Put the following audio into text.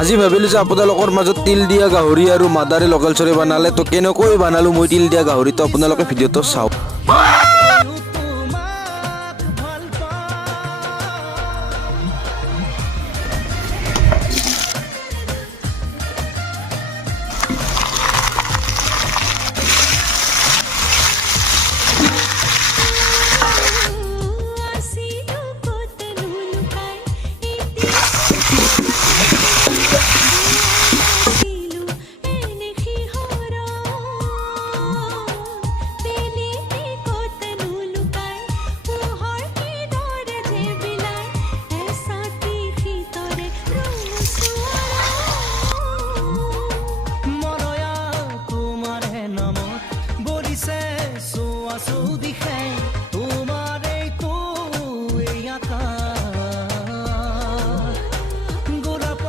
আজি ভাবিলো যে আপোনালোকৰ মাজত তিল দিয়া গাহৰি আৰু মাদাৰে লোকেল চৰে বনালে তো কেনেকৈ বনালো মই তিল দিয়া গাহৰিটো আপোনালোকে ভিডিঅ'টো চাওক।